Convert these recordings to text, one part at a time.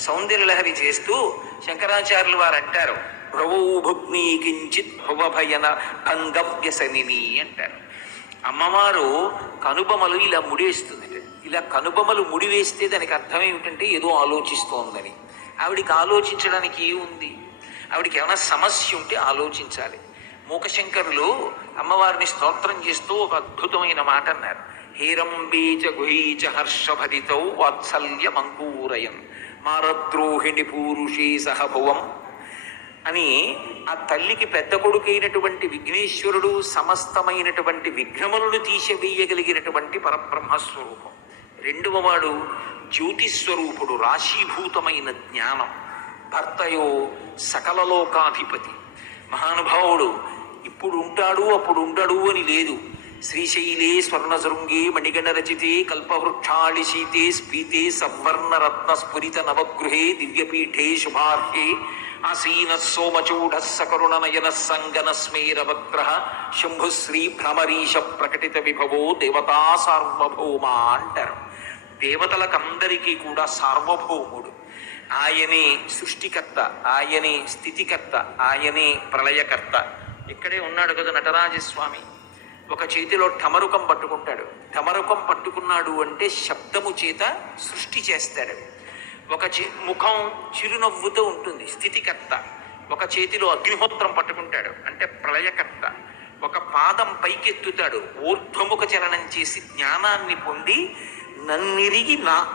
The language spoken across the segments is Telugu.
సౌందర్యలహరి చేస్తూ శంకరాచార్యులు వారు అంటారు భ్రవౌ కించిత్ భువభయన భంగవ్యసనిని అంటారు. అమ్మవారు కనుబొమలు ఇలా ముడివేస్తుంది ఇలా కనుబొమలు ముడివేస్తే దానికి అర్థం ఏమిటంటే ఏదో ఆలోచిస్తోందని. ఆవిడికి ఆలోచించడానికి ఉంది ఆవిడికి ఏమైనా సమస్య ఉంటే ఆలోచించాలి. మూకశంకరులు అమ్మవారిని స్తోత్రం చేస్తూ ఒక అద్భుతమైన మాట అన్నారు. హీరంబీచ గుహీచ హర్షభరితౌ వాత్సల్యమంకూరయం మారద్రోహిణి పూరుషీ సహభువం అని ఆ తల్లికి పెద్ద కొడుకైనటువంటి విఘ్నేశ్వరుడు సమస్తమైనటువంటి విఘ్నములను తీసివేయగలిగినటువంటి పరబ్రహ్మస్వరూపం. రెండవ వాడు జ్యోతిస్వరూపుడు రాశీభూతమైన జ్ఞానం. భర్తయో సకల లోకాధిపతి మహానుభావుడు ఇప్పుడు ఉంటాడు అప్పుడు ఉండడు అని లేదు. శ్రీశైలే స్వర్ణశృంగే మణిగణ రచితే కల్పవృక్షాళి శీతే స్ఫీతే సవర్ణరత్న స్ఫురిత నవగృహే దివ్యపీఠే శుభార్హే. ఆసీన సోమచూఢ సకరుణ నయన సంగన స్మేరవగ్రహ శంభుశ్రీ భ్రమరీశ ప్రకటిత విభవో దేవతా సార్వభౌమ అంటారు దేవతలకందరికీ కూడా సార్వభౌముడు. ఆయనే సృష్టికర్త ఆయనే స్థితికర్త ఆయనే ప్రళయకర్త. ఇక్కడే ఉన్నాడు కదా నటరాజస్వామి. ఒక చేతిలో ఠమరుకం పట్టుకుంటాడు. ఠమరుకం పట్టుకున్నాడు అంటే శబ్దము చేత సృష్టి చేస్తాడు. ఒక చే ముఖం చిరునవ్వుతో ఉంటుంది. స్థితికర్త. ఒక చేతిలో అగ్నిహోత్రం పట్టుకుంటాడు. అంటే ప్రళయకర్త. ఒక పాదం పైకెత్తుతాడు. ఊర్ధ్వముఖ చలనం చేసి జ్ఞానాన్ని పొంది నన్నిరిగి నా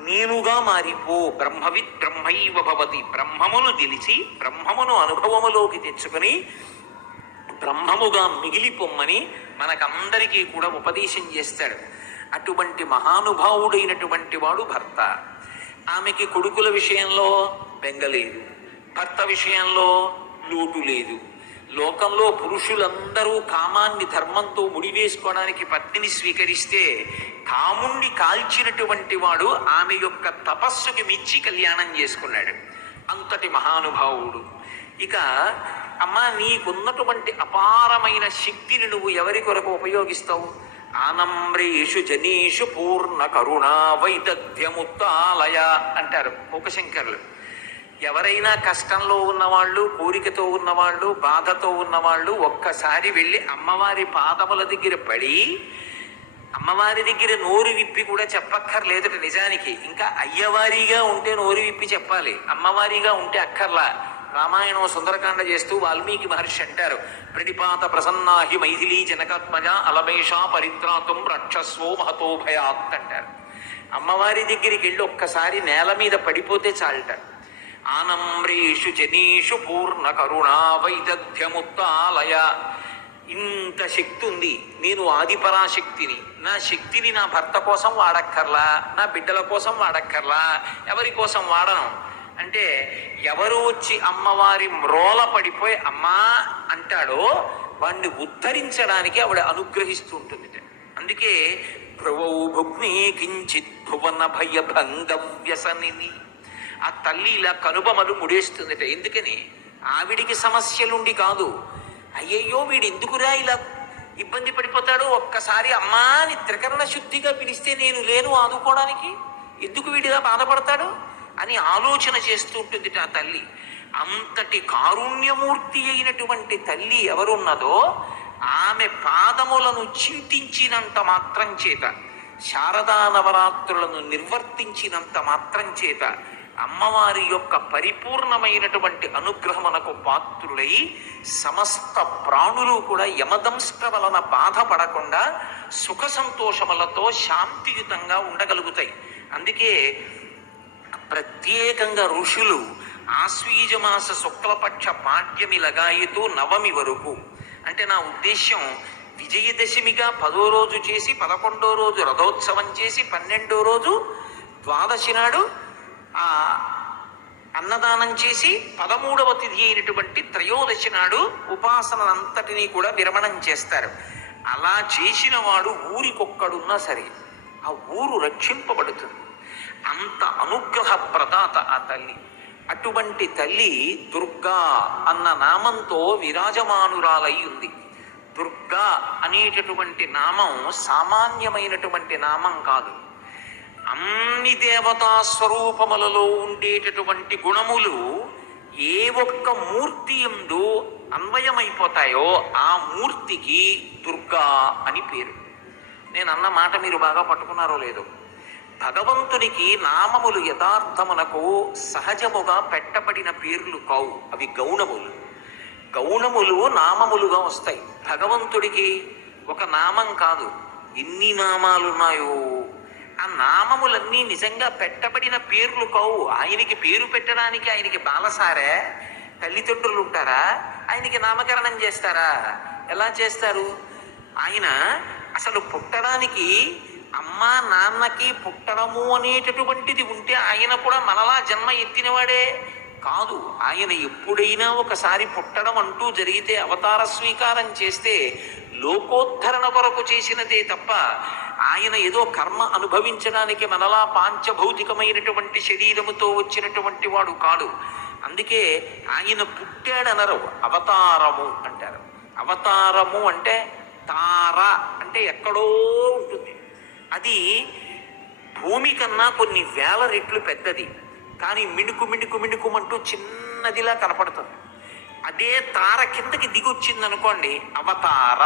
నేనుగా మారిపో. బ్రహ్మవిత్ బ్రహ్మైవ భవతి. బ్రహ్మమును తెలిసి బ్రహ్మమును అనుభవములోకి తెచ్చుకొని బ్రహ్మముగా మిగిలిపోమ్మని మనకందరికీ కూడా ఉపదేశం చేస్తాడు. అటువంటి మహానుభావుడైనటువంటి వాడు భర్త. ఆమెకి కొడుకుల విషయంలో బెంగలేదు భర్త విషయంలో లోటు లేదు. లోకంలో పురుషులందరూ కామాన్ని ధర్మంతో ముడివేసుకోవడానికి పత్నిని స్వీకరిస్తే కాముణ్ణి కాల్చినటువంటి వాడు ఆమె యొక్క తపస్సుకి మించి కళ్యాణం చేసుకున్నాడు. అంతటి మహానుభావుడు. ఇక అమ్మా నీకున్నటువంటి అపారమైన శక్తిని నువ్వు ఎవరి కొరకు ఉపయోగిస్తావు? ఆనమ్రేషు జనీషు పూర్ణ కరుణా వైదగ్ధ్యముత్తాలయ అంటారు మూకశంకరులు. ఎవరైనా కష్టంలో ఉన్నవాళ్ళు కోరికతో ఉన్నవాళ్ళు బాధతో ఉన్నవాళ్ళు ఒక్కసారి వెళ్ళి అమ్మవారి పాదముల దగ్గర పడి అమ్మవారి దగ్గర నోరు విప్పి కూడా చెప్పక్కర్లేదుట నిజానికి. ఇంకా అయ్యవారిగా ఉంటే నోరు విప్పి చెప్పాలి. అమ్మవారిగా ఉంటే అక్కర్లా. రామాయణం సుందరకాండ చేస్తూ వాల్మీకి మహర్షి అంటారు ప్రణిపాత ప్రసన్నాహి మైథిలీ జనకాత్మజ అలమేష పరిత్రాతం రక్షస్వో మహతో భయాత్ అంటారు. అమ్మవారి దగ్గరికి వెళ్ళి ఒక్కసారి నేల మీద పడిపోతే చాలట. ఆనమ్రేషు జనీషు పూర్ణ కరుణా వైదధ్యముత్తాలయ ఇంత శక్తి ఉంది నేను ఆదిపరాశక్తిని నా శక్తిని నా భర్త కోసం వాడక్కర్లా నా బిడ్డల కోసం వాడక్కర్లా ఎవరి కోసం వాడను? అంటే ఎవరు వచ్చి అమ్మవారి మ్రోల పడిపోయి అమ్మా అంటాడో వాణ్ణి ఉద్ధరించడానికి ఆవిడ అనుగ్రహిస్తూ ఉంటుంది. అందుకే భ్రువౌ భుగ్ని కించిత్ భువన భయ భంగ వ్యసనిని. ఆ తల్లి ఇలా కనుబమలు ముడేస్తుందట ఎందుకని? ఆవిడికి సమస్యలుండి కాదు. అయ్యయ్యో వీడు ఎందుకురా ఇలా ఇబ్బంది పడిపోతాడు? ఒక్కసారి అమ్మా అని త్రికరణ శుద్ధిగా పిలిస్తే నేను లేను ఆదుకోవడానికి. ఎందుకు వీడిలా బాధపడతాడు? అని ఆలోచన చేస్తూ ఉంటుంది ఆ తల్లి. అంతటి కారుణ్యమూర్తి అయినటువంటి తల్లి ఎవరున్నదో ఆమె పాదములను చింతించినంత మాత్రం చేత శారదా నవరాత్రులను నిర్వర్తించినంత మాత్రం చేత అమ్మవారి యొక్క పరిపూర్ణమైనటువంటి అనుగ్రహమునకు పాత్రులై సమస్త ప్రాణులు కూడా యమదంష్ట వలన బాధపడకుండా సుఖ సంతోషములతో శాంతియుతంగా ఉండగలుగుతాయి. అందుకే ప్రత్యేకంగా ఋషులు ఆశ్వీజమాస శుక్లపక్ష పాడ్యమి లగాయితో నవమి వరకు. అంటే నా ఉద్దేశ్యం విజయదశమిగా పదో రోజు చేసి పదకొండో రోజు రథోత్సవం చేసి పన్నెండో రోజు ద్వాదశి నాడు ఆ అన్నదానం చేసి పదమూడవ తిథి అయినటువంటి త్రయోదశి నాడు ఉపాసనంతటినీ కూడా విరమణం చేస్తారు. అలా చేసిన వాడు ఊరికొక్కడున్నా సరే ఆ ఊరు రక్షింపబడుతుంది. అంత అనుగ్రహ ప్రదాత ఆ తల్లి. అటువంటి తల్లి దుర్గా అన్న నామంతో విరాజమానురాలై ఉంది. దుర్గా అనేటటువంటి నామం సామాన్యమైనటువంటి నామం కాదు. అన్ని దేవతా స్వరూపములలో ఉండేటటువంటి గుణములు ఏ ఒక్క మూర్తి ఎందు అన్వయమైపోతాయో ఆ మూర్తికి దుర్గా అని పేరు. నేను అన్న మాట మీరు బాగా పట్టుకున్నారో లేదో. భగవంతునికి నామములు యథార్థమునకు సహజముగా పెట్టబడిన పేర్లు కావు. అవి గౌణములు. గౌణములు నామములుగా వస్తాయి. భగవంతుడికి ఒక నామం కాదు. ఎన్ని నామాలున్నాయో. ఆ నామములన్నీ నిజంగా పెట్టబడిన పేర్లు కావు. ఆయనకి పేరు పెట్టడానికి ఆయనకి బాలసారే తల్లిదండ్రులు ఉంటారా? ఆయనకి నామకరణం చేస్తారా? ఎలా చేస్తారు? ఆయన అసలు పుట్టడానికి అమ్మ నాన్నకి పుట్టడము అనేటటువంటిది ఉంటే ఆయన కూడా మనలా జన్మ ఎత్తినవాడే. కాదు ఆయన ఎప్పుడైనా ఒకసారి పుట్టడం అంటూ జరిగితే అవతార స్వీకారం చేస్తే లోకోద్ధరణ కొరకు చేసినదే తప్ప ఆయన ఏదో కర్మ అనుభవించడానికి మనలా పాంచభౌతికమైనటువంటి శరీరముతో వచ్చినటువంటి వాడు కాడు. అందుకే ఆయన పుట్టాడనరు అవతారము అంటారు. అవతారము అంటే తార అంటే ఎక్కడో ఉంటుంది. అది భూమి కన్నా కొన్ని వేల రెట్లు పెద్దది. కానీ మిణుకు మిణుకు మిణుకుమంటూ చిన్నదిలా కనపడుతుంది. అదే తార కిందకి దిగొచ్చింది అనుకోండి అవతార.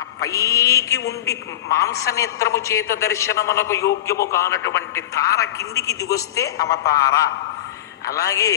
ఆ పైకి ఉండి మాంసనేత్రము చేత దర్శనమునకు యోగ్యము కానటువంటి తార కిందికి దిగొస్తే అవతార. అలాగే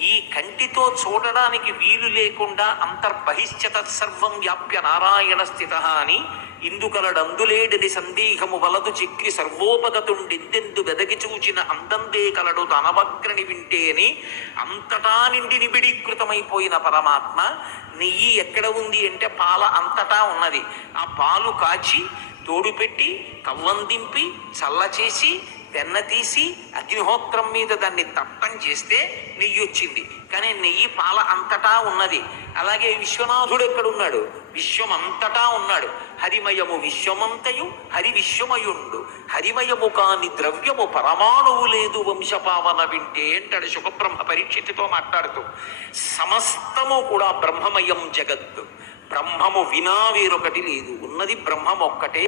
ఈ కంటితో చూడడానికి వీలు లేకుండా అంతర్బహిష్యత సర్వం వ్యాప్య నారాయణ స్థిత అని ఇందుకలడందులేడని సందేహము వలదు చిక్కి సర్వోపగతుండెందెందు వెదకి చూచిన అందందే కలడు తనవగ్రని వింటేని అంతటా నిండి నిబిడీకృతమైపోయిన పరమాత్మ నెయ్యి ఎక్కడ ఉంది? అంటే పాల అంతటా ఉన్నది. ఆ పాలు కాచి తోడు పెట్టి కవ్వం దింపి చల్ల చేసి వెన్న తీసి అగ్నిహోత్రం మీద దాన్ని తప్పం చేస్తే నెయ్యి వచ్చింది. కానీ నెయ్యి పాల అంతటా ఉన్నది. అలాగే విశ్వనాథుడు ఎక్కడున్నాడు విశ్వమంతటా ఉన్నాడు. హరిమయము విశ్వమంతయు హరి విశ్వమయుండు హరిమయము కాని ద్రవ్యము పరమాణువు లేదు వంశపావన వింటే అంటాడు శుభబ్రహ్మ పరీక్షితితో మాట్లాడుతూ. సమస్తము కూడా బ్రహ్మమయం జగత్తు. బ్రహ్మము వినా వేరొకటి లేదు. ఉన్నది బ్రహ్మం ఒక్కటే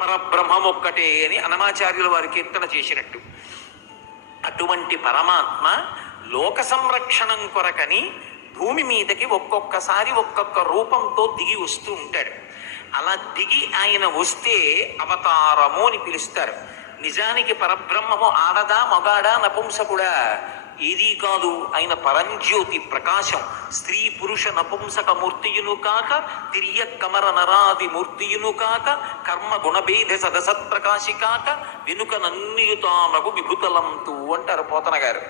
పరబ్రహ్మం ఒక్కటే అని అనమాచార్యుల వారి కీర్తన చేసినట్టు. అటువంటి పరమాత్మ లోక సంరక్షణం కొరకని భూమి మీదకి ఒక్కొక్కసారి ఒక్కొక్క రూపంతో దిగి వస్తూ ఉంటాడు. అలా దిగి ఆయన వస్తే అవతారము అని పిలుస్తారు. నిజానికి పరబ్రహ్మము ఆడదా మగాడా నపుంసకుడా? ఏదీ కాదు ఆయన పరంజ్యోతి ప్రకాశం. స్త్రీ పురుష నపుంసక మూర్తియును కాక తిరియ కమర నరాది మూర్తియును కాక కర్మ గుణభేద సదసత్ప్రకాశి కాక వెనుక నన్నియుతానగు విభుతలంతు అంటారు పోతన గారు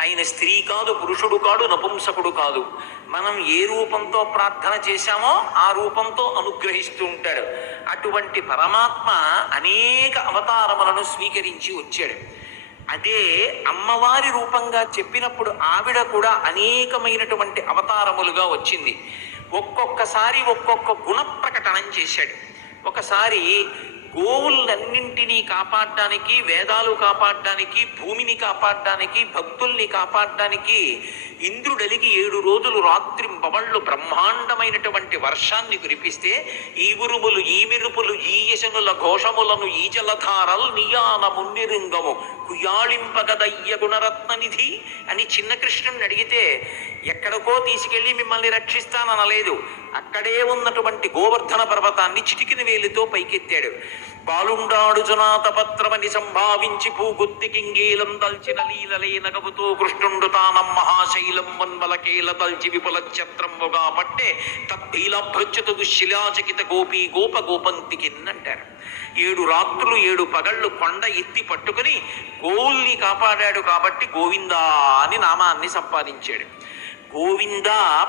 ఆయన స్త్రీ కాదు పురుషుడు కాడు నపుంసకుడు కాదు. మనం ఏ రూపంతో ప్రార్థన చేశామో ఆ రూపంతో అనుగ్రహిస్తూ ఉంటాడు. అటువంటి పరమాత్మ అనేక అవతారములను స్వీకరించి వచ్చాడు. అదే అమ్మవారి రూపంగా చెప్పినప్పుడు ఆవిడ కూడా అనేకమైనటువంటి అవతారములుగా వచ్చింది. ఒక్కొక్కసారి ఒక్కొక్క గుణ ప్రకటనం చేశాడు. ఒకసారి గోవులన్నింటినీ కాపాడడానికి వేదాలు కాపాడడానికి భూమిని కాపాడడానికి భక్తుల్ని కాపాడడానికి ఇంద్రుడలిగి ఏడు రోజులు రాత్రి బవళ్ళు బ్రహ్మాండమైనటువంటి వర్షాన్ని కురిపిస్తే ఈ ఉరుములు ఈ మిరుపులు ఈ యశనుల ఘోషములను ఈ జలధారల్ నియాన మున్నిరింగము. కుయాళింపగదయ్య గుణరత్న నిధి అని చిన్న కృష్ణుని అడిగితే ఎక్కడికో తీసుకెళ్ళి మిమ్మల్ని రక్షిస్తాననలేదు. అక్కడే ఉన్నటువంటి గోవర్ధన పర్వతాన్ని చిటికిన వేలితో పైకెత్తాడు. బాలుండాడు సంభావించి పూగుత్తి కింగీలం దల్చిన లీలలే నగవుతూ కృష్ణుండు తానం మహాశైలం వన్మలకేల దల్చి విపుల ఛత్రంబుగా పట్టే తత్తీలాభృత్యుత శిలాచకిత గోపి గోప గోపంతి కిందంటారు ఏడు రాత్రులు ఏడు పగళ్ళు కొండ ఎత్తి పట్టుకుని గోవుల్ని కాపాడాడు కాబట్టి గోవిందా అని నామాన్ని సంపాదించాడు. గోవింద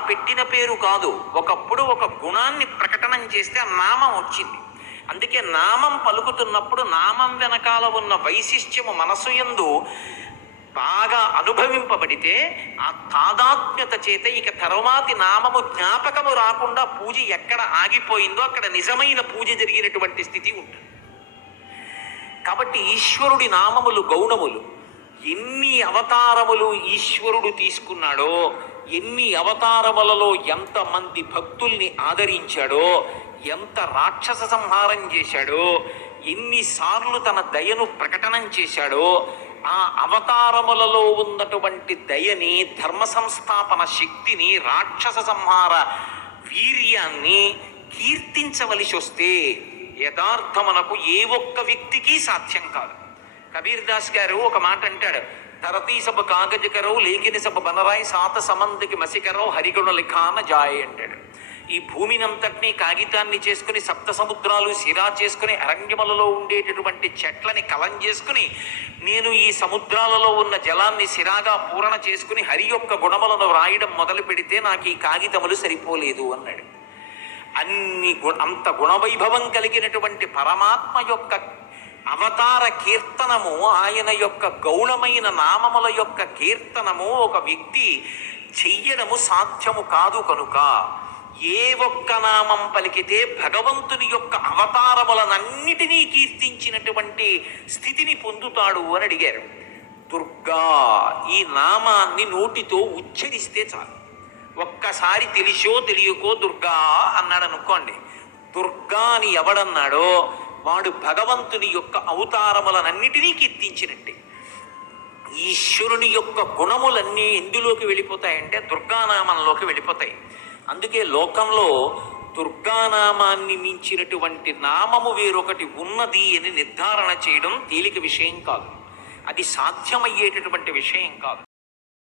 పెట్టిన పేరు కాదు ఒకప్పుడు ఒక గుణాన్ని ప్రకటనం చేస్తే ఆ నామం వచ్చింది. అందుకే నామం పలుకుతున్నప్పుడు నామం వెనకాల ఉన్న వైశిష్ట్యము మనసు యందు బాగా అనుభవింపబడితే ఆ తాదాత్మ్యత చేత ఇక తర్వాతి నామము జ్ఞాపకము రాకుండా పూజ ఎక్కడ ఆగిపోయిందో అక్కడ నిజమైన పూజ జరిగినటువంటి స్థితి ఉంటుంది. కాబట్టి ఈశ్వరుడి నామములు గౌణములు. ఎన్ని అవతారములు ఈశ్వరుడు తీసుకున్నాడో ఎన్ని అవతారములలో ఎంతమంది భక్తుల్ని ఆదరించాడో ఎంత రాక్షస సంహారం చేశాడో ఎన్నిసార్లు తన దయను ప్రకటనం చేశాడో ఆ అవతారములలో ఉన్నటువంటి దయని ధర్మ సంస్థాపన శక్తిని రాక్షస సంహార వీర్యాన్ని కీర్తించవలసి వస్తే యథార్థమునకు ఏ ఒక్క వ్యక్తికి సాధ్యం కాదు. కబీర్ దాస్ గారు ఒక మాట అంటాడు ధరతీ సభ కాగజకరవు లేఖిని సభ బనరాయి సాత సమంతికి మసికరో హరిగుణ లిఖాన జాయ్ అంటాడు. ఈ భూమినంతటినీ కాగితాన్ని చేసుకుని సప్త సముద్రాలు సిరా చేసుకుని అరణ్యములలో ఉండేటటువంటి చెట్లని కలం చేసుకుని నేను ఈ సముద్రాలలో ఉన్న జలాన్ని సిరాగా పూరణ చేసుకుని హరి యొక్క గుణములను వ్రాయడం మొదలు పెడితే నాకు ఈ కాగితములు సరిపోలేదు అన్నాడు. అన్ని గుణ అంత గుణవైభవం కలిగినటువంటి పరమాత్మ యొక్క అవతార కీర్తనము ఆయన యొక్క గౌణమైన నామముల యొక్క కీర్తనము ఒక వ్యక్తి చెయ్యడము సాధ్యము కాదు కనుక ఏ ఒక్క నామం పలికితే భగవంతుని యొక్క అవతారములనన్నిటినీ కీర్తించినటువంటి స్థితిని పొందుతాడు అని అడిగారు. దుర్గా ఈ నామాన్ని నోటితో ఉచ్చరిస్తే చాలు. ఒక్కసారి తెలిసో తెలియకో దుర్గా అన్నాడు అనుకోండి. దుర్గా అని ఎవడన్నాడో వాడు భగవంతుని యొక్క అవతారములనన్నిటినీ కీర్తించినట్టే. ఈశ్వరుని యొక్క గుణములన్నీ ఎందులోకి వెళ్ళిపోతాయంటే దుర్గానామంలోకి వెళ్ళిపోతాయి. అందుకే లోకంలో దుర్గానామాన్ని మించినటువంటి నామము వేరొకటి ఉన్నది అని నిర్ధారణ చేయడం తేలిక విషయం కాదు. అది సాధ్యమయ్యేటటువంటి విషయం కాదు.